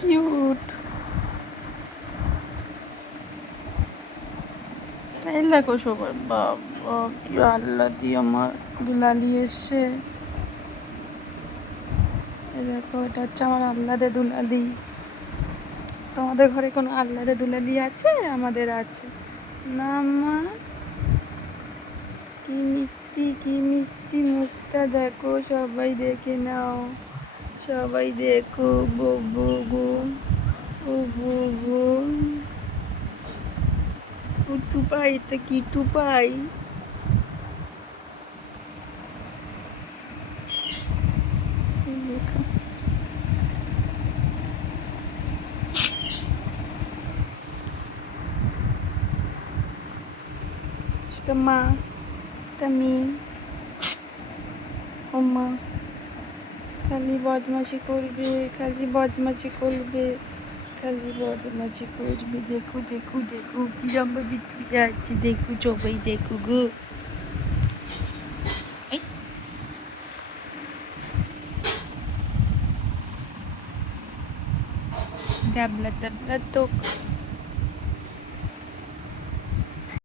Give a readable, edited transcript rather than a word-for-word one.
Cute style দেখো সবার। বাবা কি আহ্লাদি আমার দুলালি এসছে। এই দেখো এটা হচ্ছে আমার আহ্লাদে দুলালি। তোমাদের ঘরে কোনো আহ্লাদে দুলালি আছে? আমাদের আছে না মা? কি মিষ্টি কি মিষ্টি মুখটা দেখো, সবাই দেখে নাও, সবাই দেখো। বুবু গো বুবু, কুটু পাই, এটা কিটু পাই। দেখো সেটা মা, এটা মি। ও মা খালি বদমাশি করবে, খালি বদমাশি করবে, খালি বদমাশি করবে। দেখো দেখো দেখো কিরম ভাবে তুলে আছে, দেখো সবাই দেখো গো। এই ডাবলা ডাবলা তো